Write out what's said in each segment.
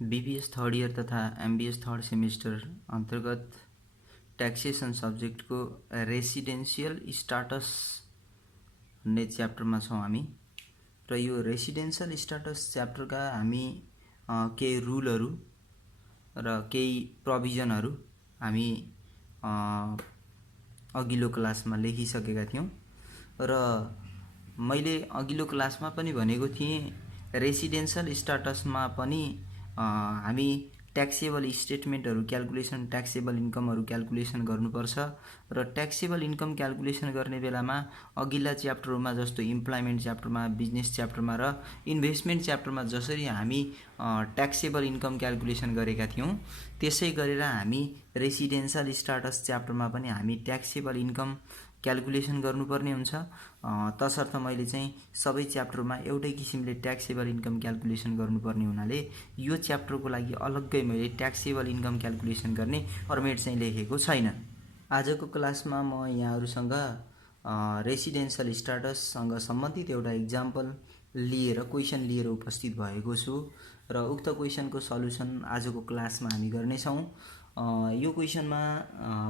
BBS third year तथा MBS third semester अंतर्गत taxation subject को रेसिडेंशियल स्टाटस भन्ने च्याप्टरमा छौँ हामी र यो रेसिडेन्शियल स्टाटस च्याप्टरका हामी केही रुलहरू र केही प्रोभिजनहरू हामी अघिल्लो क्लासमा लेखिसकेका थियौँ र मैले अघिल्लो क्लासमा पनि भनेको थिएँ रेसिडेन्शियल स्टाटसमा पनि हामी ट्याक्सेबल स्टेटमेन्टहरू क्याल्कुलेसन ट्याक्सेबल इन्कमहरू क्याल्कुलेसन गर्नुपर्छ र ट्याक्सेबल इन्कम क्याल्कुलेसन गर्ने बेलामा अघिल्ला च्याप्टरमा जस्तो इम्प्लोइमेन्ट च्याप्टरमा बिजनेस च्याप्टरमा र इन्भेस्टमेन्ट च्याप्टरमा जसरी हामी ट्याक्सेबल इन्कम क्याल्कुलेसन गरेका थियौँ त्यसै गरेर हामी रेसिडेन्शियल स्टाटस च्याप्टरमा पनि हामी ट्याक्सेबल इन्कम क्याल्कुलेसन गर्नुपर्ने हुन्छ। तसर्थ मैले चाहिँ सबै च्याप्टरमा एउटै किसिमले ट्याक्सेबल इन्कम क्याल्कुलेसन गर्नुपर्ने हुनाले यो च्याप्टरको लागि अलग्गै मैले ट्याक्सेबल इन्कम क्याल्कुलेसन गर्ने फर्मेट चाहिँ लेखेको छैन। आजको क्लासमा म यहाँहरूसँग रेसिडेन्शियल स्टाटससँग सम्बन्धित एउटा इक्जाम्पल लिएर क्वेसन लिएर उपस्थित भएको छु र उक्त क्वेसनको सल्युसन आजको क्लासमा हामी गर्नेछौँ। यो क्वेसनमा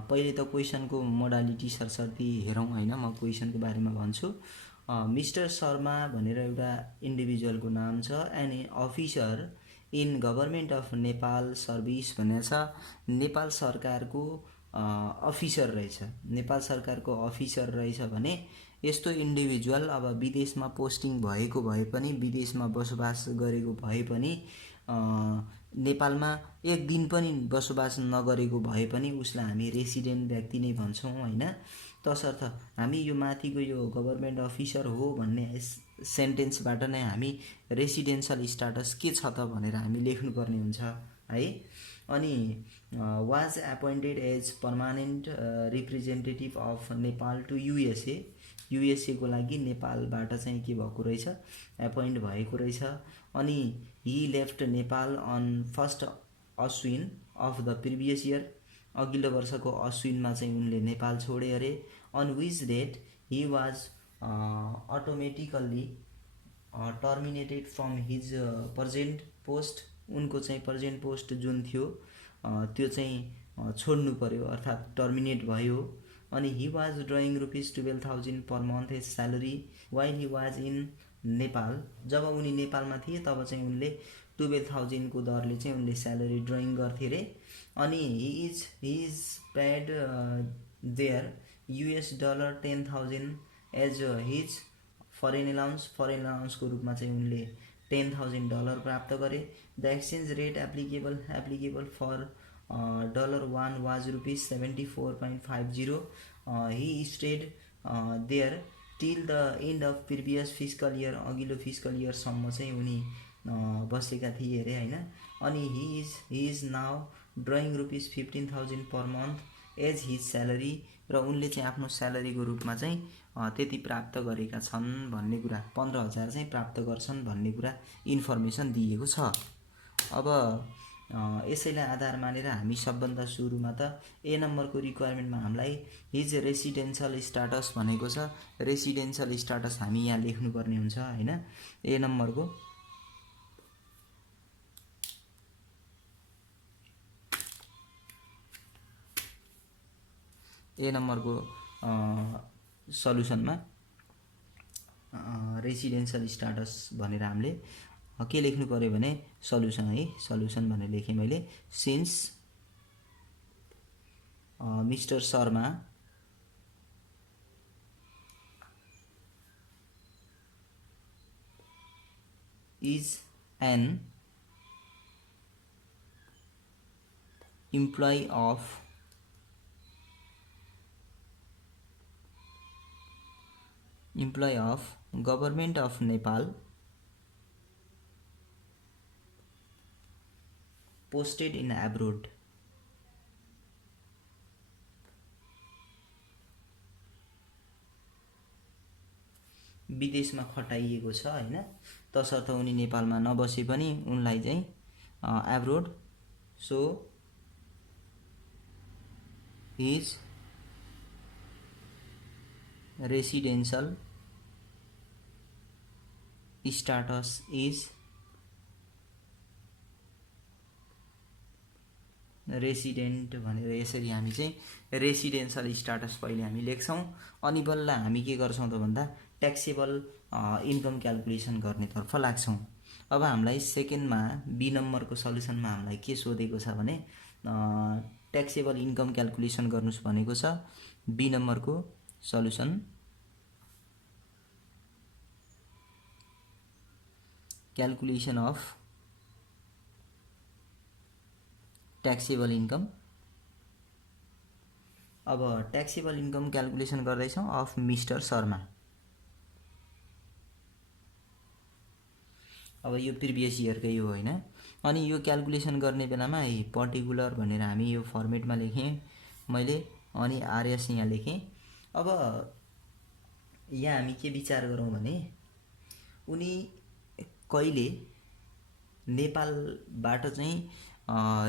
पहिले त क्वेसनको मोडालिटी सरसर्ती हेरौँ हैन। म क्वेसनको बारेमा भन्छु। मिस्टर शर्मा भनेर एउटा इन्डिभिजुअलको नाम छ। An officer in government of Nepal service भनेर छ। नेपाल सरकारको अफिसर रहेछ। नेपाल सरकारको अफिसर रहेछ भने यस्तो इन्डिभिजुअल अब विदेशमा पोस्टिङ भएको भए पनि विदेशमा बसोबास गरेको भए पनि नेपालमा एक दिन पनि बसोबास नगरेको भए पनि उसलाई हामी रेसिडेन्ट व्यक्ति नै भन्छौँ हैन। तसर्थ हामी यो माथिको यो गभर्मेन्ट अफिसर हो भन्ने सेन्टेन्सबाट नै हामी रेसिडेन्शियल स्टाटस के छ त भनेर हामी लेख्नुपर्ने हुन्छ है। अनि was appointed as permanent representative of Nepal to USA. युएसएको लागि नेपालबाट चाहिँ के भएको रहेछ एपोइन्ट भएको रहेछ। अनि he left Nepal on 1 Ashwin of the previous year. अघिल्लो वर्षको अश्विनमा चाहिँ उनले नेपाल छोडे अरे। On which date he was automatically terminated from his present post. उनको चाहिँ प्रेजेन्ट पोस्ट जुन थियो त्यो चाहिँ छोड्नु पर्यो अर्थात् टर्मिनेट भयो। अनि he was drawing ₹12,000 per month as salary while he was in Nepal. जब उनी नेपालमा थिए तब चाहिँ उनले 12,000 को दरले चाहिँ उनले स्यालेरी ड्रइङ गर्थे अरे। अनि he is paid there $10,000 as his foreign अलाउन्सको रूपमा चाहिँ उनले $10,000 प्राप्त गरे। The exchange rate applicable for $1 was ₹74.50। He stayed there till the end of previous fiscal year. अघिल्लो फिस्कल इयरसम्म चाहिँ उनी बसेका थिए अरे हैन। अनि he is now drawing ₹15,000 per month as his salary. र उनले चाहिँ आफ्नो स्यालेरीको रूपमा चाहिँ त्यति प्राप्त गरेका छन् भन्ने कुरा 15,000 चाहिँ प्राप्त गर्छन् भन्ने कुरा इन्फर्मेसन दिएको छ। अब यसैलाई आधार मानेर हामी सबभन्दा सुरुमा त ए नम्बरको रिक्वायरमेन्टमा हामीलाई हिज रेसिडेन्शियल स्टाटस भनेको छ। रेसिडेन्शियल स्टाटस हामी यहाँ लेख्नुपर्ने हुन्छ हैन। ए नम्बरको सल्युसनमा रेसिडेन्शियल स्टाटस भनेर हामीले के लेख्नु पर्यो भने सल्युसन है। सल्युसन भनेर लेखेँ मैले। Since mister Sharma is an employee of government of Nepal posted in abroad. विदेशमा खटाइएको छ हैन। तसर्थ उनी नेपालमा नबसे पनि उनलाई चाहिँ abroad so his residential status is resident भनेर यसरी हामी चाहिँ रेसिडेन्सियल स्ट्याटस पहिले हामी लेख्छौँ अनि बल्ल हामी के गर्छौँ त भन्दा ट्याक्सेबल इन्कम क्याल्कुलेसन गर्नेतर्फ लाग्छौँ। अब हामीलाई सेकेन्डमा बी नम्बरको सल्युसनमा हामीलाई के सोधेको छ भने ट्याक्सेबल इन्कम क्याल्कुलेसन गर्नुस् भनेको छ। बी नम्बरको solution calculation of taxable income. अब ट्याक्सेबल इन्कम क्याल्कुलेसन गर्दैछौँ अफ मिस्टर शर्मा। अब यो प्रिभियस इयरकै हो हैन। अनि यो क्याल्कुलेसन गर्ने बेलामा पर्टिकुलर भनेर हामी यो फर्मेटमा लेखेँ मैले अनि आरएस यहाँ लेखेँ। अब यहाँ हामी के विचार गरौँ भने उनी कहिले नेपालबाट चाहिँ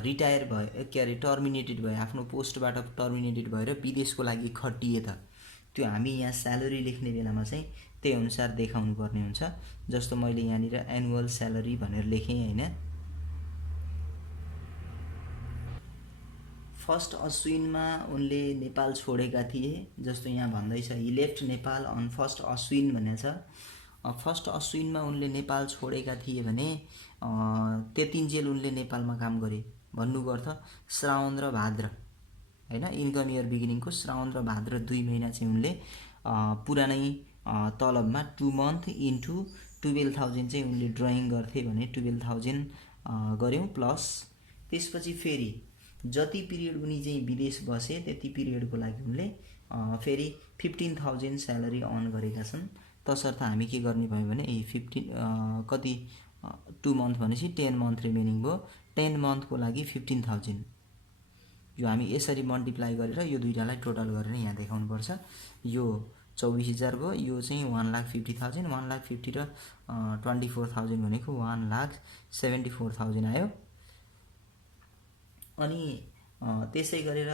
रिटायर भए के अरे टर्मिनेटेड भए आफ्नो पोस्टबाट टर्मिनेटेड भएर विदेशको लागि खटिए त त्यो हामी यहाँ स्यालेरी लेख्ने बेलामा चाहिँ त्यही अनुसार देखाउनु पर्ने हुन्छ। जस्तो मैले यहाँनिर एनुअल स्यालेरी भनेर लेखेँ हैन। फर्स्ट अश्विनमा उनले नेपाल छोडेका थिए जस्तो यहाँ भन्दैछ he left Nepal on first Ashwin भनेको छ। फर्स्ट अश्विनमा उनले नेपाल छोडेका थिए भने त्यतिन्जेल उनले नेपालमा काम गरे भन्नुको अर्थ श्रावण र भाद्र हैन। इन्कम इयर बिगिनिङको श्रावण र भाद्र 2 महिना चाहिँ उनले पुरानै तलबमा 2 मन्थ इन्टु 12,000 चाहिँ उनले ड्रइङ गर्थे भने 12,000 गर्यौं प्लस त्यसपछि फेरि जति पिरियड उनी चाहिँ विदेश बसे त्यति पिरियडको लागि उनले फेरि 15,000 स्यालेरी अर्न गरेका छन्। तसर्थ हामी के गर्ने भयो भने 15 कति 2 मन्थ भनेपछि 10 मन्थ रिमेनिङ भयो। 10 मन्थको लागि 15,000 यो हामी यसरी मल्टिप्लाई गरेर यो दुईटालाई टोटल गरेर यहाँ देखाउनुपर्छ। यो 24,000 भयो, यो चाहिँ 1,50,000 1,50,000 र 24,000 भनेको 1,74,000 आयो। अनि त्यसै गरेर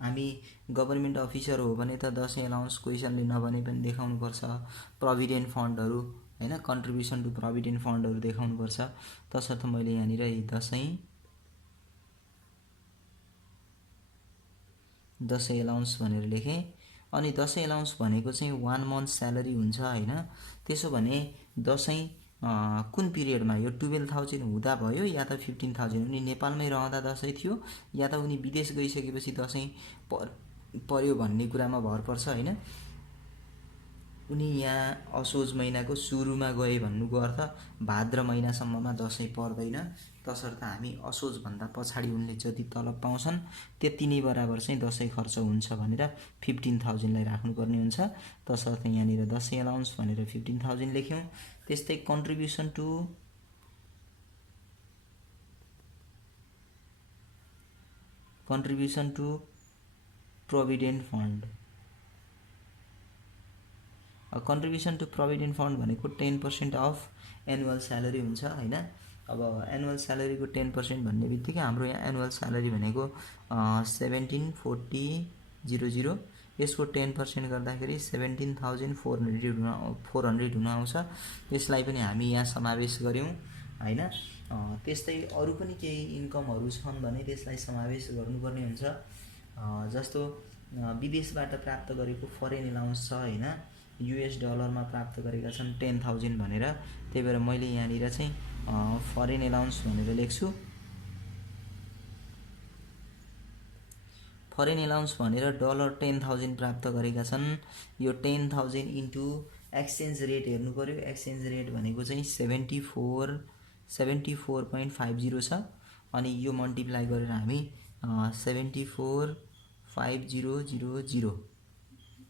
हामी गभर्नमेन्ट अफिसर हो भने त दशैं अलाउन्स क्वेसनले नभने पनि देखाउनुपर्छ। प्रोभिडेन्ट फन्डहरू हैन कन्ट्रिब्युसन टु प्रोभिडेन्ट फन्डहरू देखाउनुपर्छ। तसर्थ मैले यहाँनिर दशैं अलाउन्स भनेर लेखेँ। अनि दशैं अलाउन्स भनेको चाहिँ 1 मन्थ स्यालेरी हुन्छ हैन। त्यसो भने दशैं कुन पिरियडमा यो 12,000 हुँदा भयो या त 15,000 उनी नेपालमै रहँदा दशैं थियो या त उनी विदेश गइसकेपछि दशैं पर्यो भन्ने कुरामा भर पर्छ हैन। उनी यहाँ असोज महिनाको सुरुमा गए भन्नुको अर्थ भाद्र महिनासम्ममा दशैं पर्दैन। तसर्थ हामी असोज भन्दा पछाडि उनले जति तलब पाउँछन् त्यति नै बराबर चाहिँ दशैं खर्च हुन्छ भनेर 15,000 लाई राख्नुपर्ने हुन्छ। तसर्थ यहाँनिर दशैं अलाउन्स भनेर 15,000 लेख्यौं। त्यस्तै contribution to provident fund. Contribution to provident fund भनेको 10% अफ एनुअल स्यालेरी हुन्छ हैन। अब एनुअल स्यालेरीको 10% भन्ने बित्तिकै हाम्रो यहाँ एनुअल स्यालेरी भनेको 17,40,00 यसको 10% गर्दाखेरि 17,400 हुन आउँछ। यसलाई पनि हामी यहाँ समावेश गर्यौं हैन। त्यस्तै अरु पनि केही इन्कमहरु छन् भने त्यसलाई समावेश गर्नुपर्ने हुन्छ। जस्तो विदेशबाट प्राप्त गरेको फरेन अलाउन्स छ हैन। US डलरमा प्राप्त गरेका छन् 10,000 भनेर। त्यही भएर मैले यहाँनिर चाहिँ फरेन अलाउन्स भनेर लेख्छु। फरेन अलाउन्स भनेर $10,000 प्राप्त गरेका छन्। यो 10,000 इन्टु एक्सचेन्ज रेट हेर्नु पर्यो। एक्सचेन्ज रेट भनेको चाहिँ 74.50 छ। अनि यो मल्टिप्लाई गरेर हामी 74,5000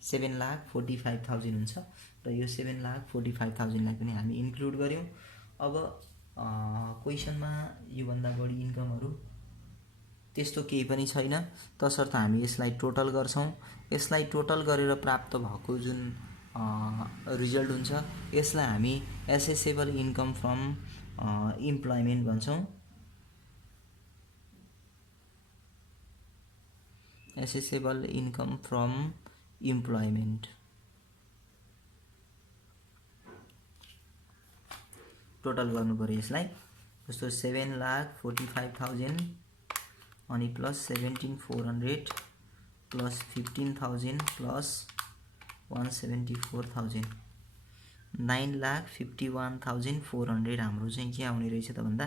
7,45,000 हुन्छ र यो 7,45,000 लाई पनि हामी इन्क्लुड गर्यौं। अब क्वेशनमा यो भन्दा बढी इन्कमहरु त्यस्तो केही पनि छैन। तसर्थ हामी यसलाई टोटल गर्छौं। यसलाई टोटल गरेर प्राप्त भएको जुन रिजल्ट हुन्छ यसलाई हामी एसेसेबल इन्कम फ्रम इम्प्लोइमेन्ट भन्छौं। Assessable income from employment total गर्नु पर्यो यसलाई। जस्तो 7,45,000 अनि प्लस 17,400 प्लस 15,000 प्लस 174,000 9,51,400 हाम्रो चाहिँ के आउने रहेछ त भन्दा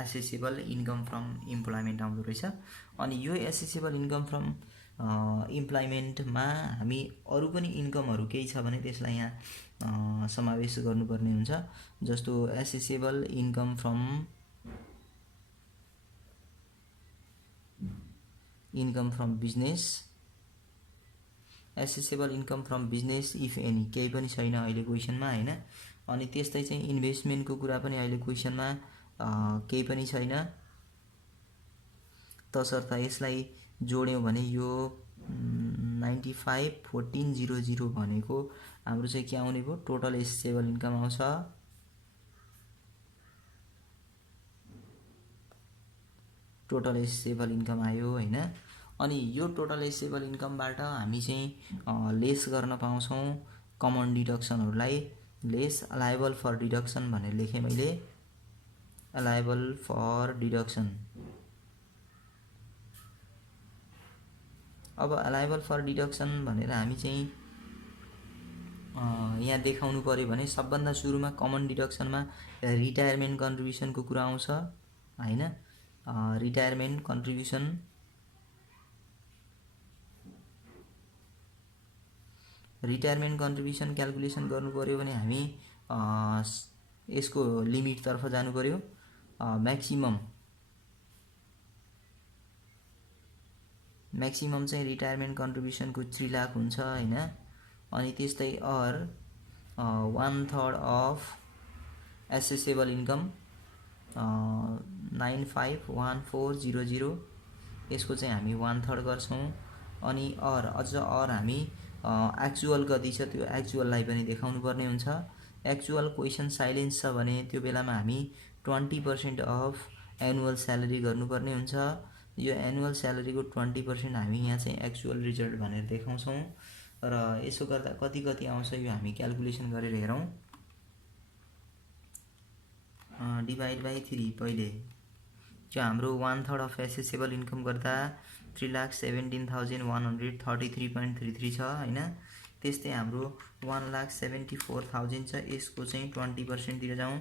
एसेसेबल इन्कम फ्रम इम्प्लोइमेन्ट आउँदो रहेछ। अनि यो एसेसेबल इन्कम फ्रम इम्प्लोइमेन्टमा हामी अरू पनि इन्कमहरू केही छ भने त्यसलाई यहाँ समावेश गर्नुपर्ने हुन्छ। जस्तो accessible income from business, accessible income from business if any केही पनि छैन अहिले क्वेसनमा हैन। अनि त्यस्तै चाहिँ इन्भेस्टमेन्टको कुरा पनि अहिले क्वेसनमा केही पनि छैन, तसर्थ यसलाई जोड्यौँ भने यो 95,14,00 भनेको हाम्रो चाहिँ के आउने भयो, टोटल एसेसेबल इन्कम आउँछ। टोटल एसेसेबल इन्कम आयो हैन। अनि यो टोटल एसेसेबल इन्कमबाट हामी चाहिँ लेस गर्न पाउँछौँ कमन डिडक्सनहरूलाई। लेस अलाइबल फर डिडक्सन भनेर लेखेँ मैले, अलाइबल फर डिडक्सन। अब अलाइबल फर डिडक्सन भनेर हामी चाहिँ यहाँ देखाउनु पर्यो भने सबभन्दा सुरुमा कमन डिडक्सनमा रिटायरमेन्ट कन्ट्रिब्युसनको कुरा आउँछ हैन। रिटायरमेन्ट कन्ट्रिब्युसन क्याल्कुलेसन गर्नु पर्यो भने हामी यसको लिमिटतर्फ जानु पर्यो। म्याक्सिमम चाहिँ रिटायरमेन्ट कन्ट्रिब्युसनको 3 लाख हुन्छ हैन। अनि त्यस्तै 1/3 अफ एसेसेबल इन्कम 95,14,00 यसको चाहिँ हामी 1/3 गर्छौँ। अनि अझ हामी एक्चुअल कति छ त्यो एक्चुअललाई पनि देखाउनु पर्ने हुन्छ। एक्चुअल क्वेसन साइलेन्स छ भने त्यो बेलामा हामी 20% अफ एनुअल स्यालेरी गर्नुपर्ने हुन्छ। यो एनुअल स्यालेरीको 20% हामी यहाँ चाहिँ एक्चुअल रिजल्ट भनेर देखाउँछौँ। र यसो गर्दा कति आउँछ यो हामी क्याल्कुलेसन गरेर हेरौँ। डिभाइड बाई 3 पहिले जो हाम्रो 1/3 अफ एसेसेबल इन्कम गर्दा 3,17,133.33 छ हैन। त्यस्तै हाम्रो 1,74,000 छ, यसको चाहिँ 20% तिर जाउँ,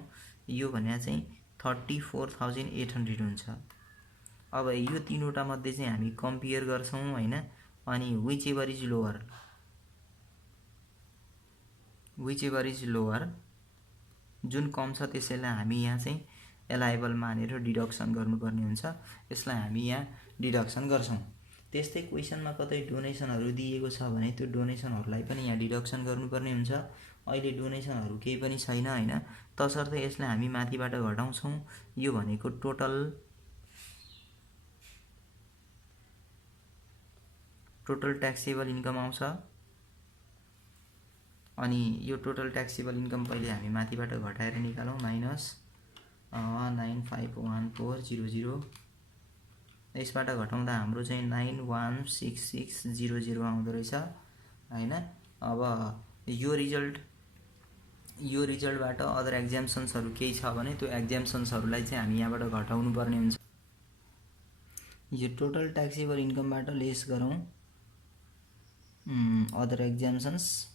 यो भने चाहिँ 34,800 हुन्छ। अब यो तीनवटा मध्ये चाहिँ हामी कम्पेयर गर्छौँ हैन। अनि विच एभर इज लोअर जुन कम छ त्यसैलाई हामी यहाँ चाहिँ एलाइबल मानेर डिडक्सन गर्नुपर्ने हुन्छ। यसलाई हामी यहाँ डिडक्सन गर्छौँ। त्यस्तै क्वेसनमा कतै डोनेसनहरू दिएको छ भने त्यो डोनेसनहरूलाई पनि यहाँ डिडक्सन गर्नुपर्ने हुन्छ। अहिले डोनेसनहरू केही पनि छैन हैन, तसर्थ यसलाई हामी माथिबाट घटाउँछौँ। यो भनेको टोटल ट्याक्सेबल इन्कम आउँछ। अनि यो टोटल ट्याक्सेबल इन्कम पहिले हामी माथिबाट घटाएर निकालौँ, माइनस 95,14,00 यसबाट घटाउँदा हाम्रो चाहिँ 916600 आउँदो रहेछ हैन। अब यो रिजल्टबाट अदर एक्जाम्सन्सहरू केही छ भने त्यो एक्जाम्सन्सहरूलाई चाहिँ हामी यहाँबाट घटाउनु पर्ने हुन्छ। यो टोटल ट्याक्सेबल इन्कमबाट लेस गरौँ अदर एक्जाम्सन्स।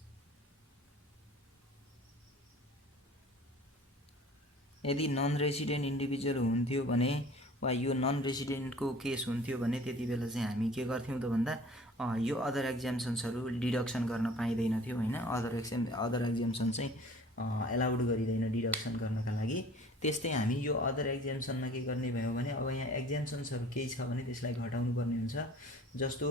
यदि नन रेसिडेन्ट इन्डिभिजुअल हुन्थ्यो भने वा यो नन रेसिडेन्टको केस हुन्थ्यो भने त्यति बेला चाहिँ हामी के गर्थ्यौँ त भन्दा यो अदर एक्जाम्सन्सहरू डिडक्सन गर्न पाइँदैन थियो हैन। अदर एक्जाम्सन चाहिँ एलाउड गरिँदैन डिडक्सन गर्नका लागि। त्यस्तै हामी यो अदर एक्जाम्सनमा के गर्ने भयो भने अब यहाँ एक्जाम्सन्सहरू केही छ भने त्यसलाई घटाउनु पर्ने हुन्छ। जस्तो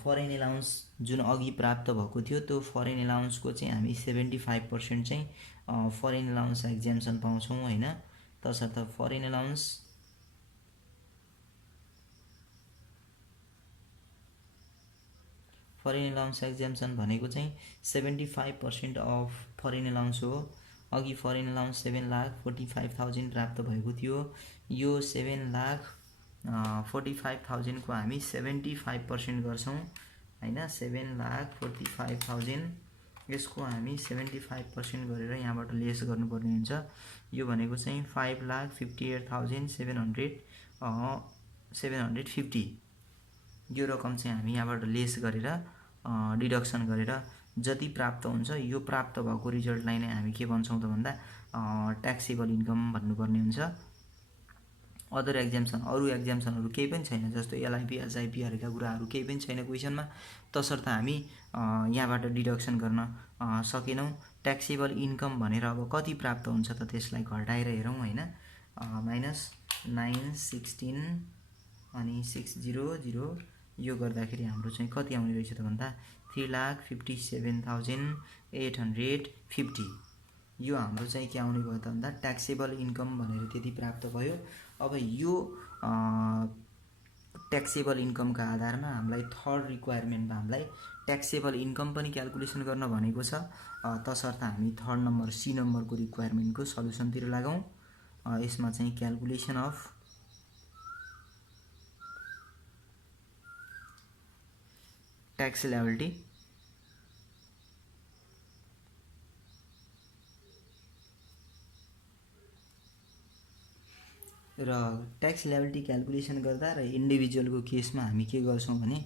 फरेन एलाउन्स जुन अघि प्राप्त भएको थियो त्यो फरेन एलाउन्सको चाहिँ हामी 75% चाहिँ फरेन एलाउन्स एक्जाम्सन पाउँछौँ हैन। तसर्थ फरेन एलाउन्स एक्जाम्सन भनेको चाहिँ 75% अफ फरेन एलाउन्स हो। अघि फरेन एलाउन्स 7,45,000 प्राप्त भएको थियो। यो 7,45,000 को हामी 75% गर्छौँ हैन। 7,45,000 यसको हामी 75% गरेर यहाँबाट लेस गर्नुपर्ने हुन्छ। यो भनेको चाहिँ 5,58,700 750 यो रकम चाहिँ हामी यहाँबाट लेस गरेर डिडक्सन गरेर जति प्राप्त हुन्छ यो प्राप्त भएको रिजल्टलाई नै हामी के भन्छौँ त भन्दा ट्याक्सेबल इन्कम भन्नुपर्ने हुन्छ। अदर एक्जाम्सन अरू एक्जाम्सनहरू केही पनि छैन, जस्तो एलआइपी एसआइपीहरूका कुराहरू केही पनि छैन क्वेसनमा, तसर्थ हामी यहाँबाट डिडक्सन गर्न सकेनौँ। ट्याक्सेबल इन्कम भनेर अब कति प्राप्त हुन्छ त त्यसलाई घटाएर हेरौँ होइन। -916 अनि 600 यो गर्दाखेरि हाम्रो चाहिँ कति आउने रहेछ त भन्दा 3,57,850 यो हाम्रो चाहिँ के आउने भयो त भन्दा ट्याक्सेबल इन्कम भनेर त्यति प्राप्त भयो। अब यो ट्याक्सेबल इन्कमका आधारमा हामीलाई थर्ड रिक्वायरमेन्टमा हामीलाई ट्याक्सेबल इन्कम पनि क्याल्कुलेसन गर्न भनेको छ, तसर्थ हामी थर्ड नम्बर सी नम्बरको रिक्वायरमेन्टको सल्युसनतिर लागौँ। यसमा चाहिँ क्याल्कुलेसन अफ ट्याक्स लायबिलिटी र ट्याक्स लायबिलिटी क्याल्कुलेसन गर्दा र इन्डिभिजुअलको केसमा हामी के गर्छौँ भने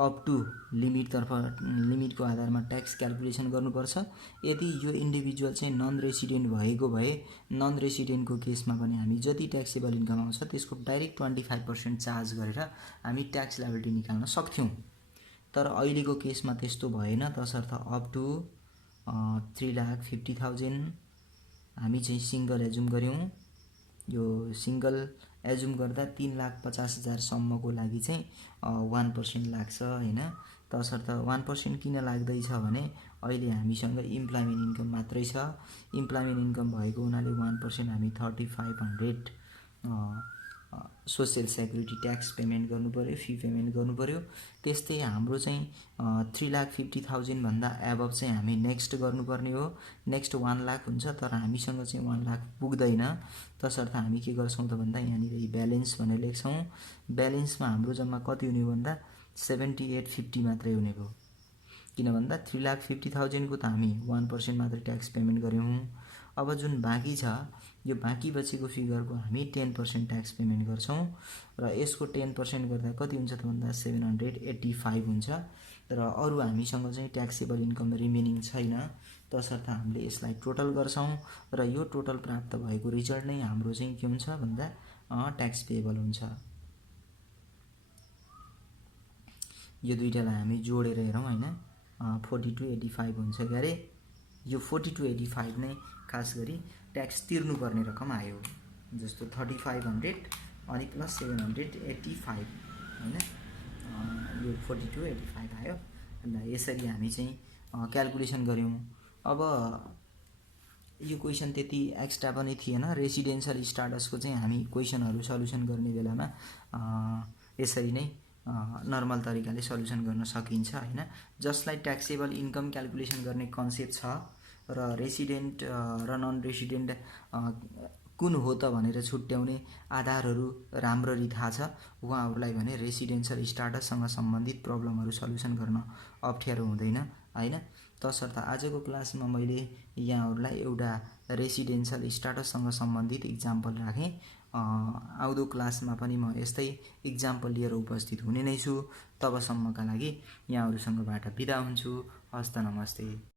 अप टु लिमिटको आधारमा ट्याक्स क्याल्कुलेसन गर्नुपर्छ। यदि यो इन्डिभिजुअल चाहिँ नन रेसिडेन्ट भएको भए नन रेसिडेन्टको केसमा पनि हामी जति ट्याक्सेबल इन्कम आउँछ त्यसको डाइरेक्ट 25% चार्ज गरेर हामी ट्याक्स लायबिलिटी निकाल्न सक्थ्यौँ। तर अहिलेको केसमा त्यस्तो भएन, तसर्थ अप टु 3,50,000 हामी चाहिँ सिङ्गल एजुम गऱ्यौँ। यो सिङ्गल एजुम गर्दा 3,50,000 सम्मको लागि चाहिँ 1% लाग्छ होइन। तसर्थ 1% किन लाग्दैछ भने अहिले हामीसँग इम्प्लोइमेन्ट इन्कम मात्रै छ। इम्प्लोइमेन्ट इन्कम भएको हुनाले 1% हामी 3,500 सोसियल सेक्युरिटी ट्याक्स पेमेन्ट गर्नुपऱ्यो, फी पेमेन्ट गर्नुपऱ्यो। त्यस्तै हाम्रो चाहिँ 3,50,000 भन्दा एबभ चाहिँ हामी नेक्स्ट गर्नुपर्ने हो। नेक्स्ट 1 लाख हुन्छ, तर हामीसँग चाहिँ 1 लाख पुग्दैन, तसर्थ हामी के गर्छौँ त भन्दा यहाँनिर ब्यालेन्स भनेर लेख्छौँ। ब्यालेन्समा हाम्रो जम्मा कति हुने हो भन्दा 7850 मात्रै हुने भयो। किन भन्दा 3,50,000 को त हामी 1% मात्रै ट्याक्स पेमेन्ट गऱ्यौँ। अब जुन बाँकी छ यो बाँकी बचेको फिगरको हामी 10% ट्याक्स पेमेन्ट गर्छौँ र यसको 10% गर्दा कति हुन्छ त भन्दा 785 हुन्छ। र अरू हामीसँग चाहिँ ट्याक्सेबल इन्कम रिमेनिङ छैन, तसर्थ हामीले यसलाई टोटल गर्छौँ र यो टोटल प्राप्त भएको रिजल्ट नै हाम्रो चाहिँ के हुन्छ भन्दा ट्याक्स पेएबल हुन्छ। यो दुईटालाई हामी जोडेर हेरौँ होइन, 4285 हुन्छ क्यारे। यो 4285 नै खास गरी ट्याक्स तिर्नुपर्ने रकम आयो, जस्तो 3,500 अनि प्लस 785 होइन, यो 4285 आयो। अन्त यसरी हामी चाहिँ क्याल्कुलेसन गऱ्यौँ। अब यो क्वेसन त्यति एक्स्ट्रा पनि थिएन। रेसिडेन्सियल स्टाटसको चाहिँ हामी क्वेसनहरू सल्युसन गर्ने बेलामा यसरी नै नर्मल तरिकाले सल्युसन गर्न सकिन्छ होइन। जसलाई ट्याक्सेबल इन्कम क्याल्कुलेसन गर्ने कन्सेप्ट छ र रेसिडेन्ट र नन रेसिडेन्ट कुन हो त भनेर छुट्याउने आधारहरू राम्ररी थाहा छ उहाँहरूलाई भने रेसिडेन्सियल स्टाटससँग सम्बन्धित प्रब्लमहरू सल्युसन गर्न अप्ठ्यारो हुँदैन होइन। तसर्थ आजको क्लासमा मैले यहाँहरूलाई एउटा रेसिडेन्सियल स्टाटससँग सम्बन्धित इक्जाम्पल राखेँ। आउँदो क्लासमा पनि म यस्तै इक्जाम्पल लिएर उपस्थित हुने नै छु। तबसम्मका लागि यहाँहरूसँगबाट बिदा हुन्छु। हस्त नमस्ते।